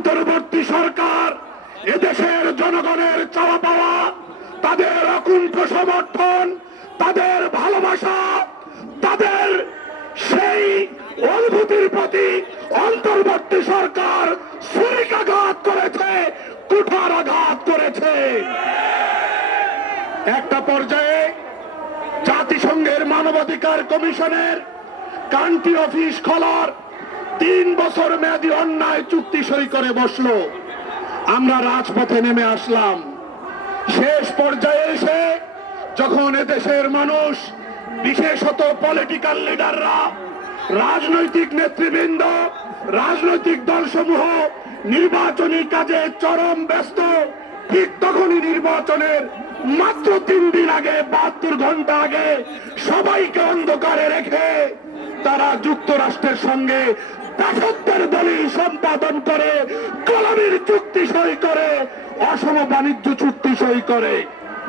অন্তর্বর্তী সরকার এদেশের জনগণের চাওয়া পাওয়া, তাদের অকুণ্ঠ সমর্থন, তাদের ভালোবাসা, তাদের সেই অনুভূতির প্রতি অন্তর্বর্তী সরকার ছুরিকাঘাত করেছে, কুঠারাঘাত করেছে। একটা পর্যায়ে জাতিসংঘের মানবাধিকার কমিশনের কান্ট্রি অফিস খোলার 3 বছর মেয়াদী অন্যায় চুক্তি সই করে বসলো। আমরা রাজপথে নেমে আসলাম। শেষ পর্যায়ে এসে যখন এদেশের মানুষ, বিশেষত পলিটিক্যাল লিডাররা, রাজনৈতিক নেতৃবৃন্দ, রাজনৈতিক দলসমূহ নির্বাচনী কাজে চরম ব্যস্ত, ঠিক তখনই নির্বাচনের মাত্র 3 দিন আগে, 72 ঘন্টা আগে সবাইকে অন্ধকারে রেখে তারা যুক্তরাষ্ট্রের সঙ্গে দাসত্বের দলিল সম্পাদন করে, গোলামীর চুক্তি সই করে, অসম বাণিজ্য চুক্তি সই করে।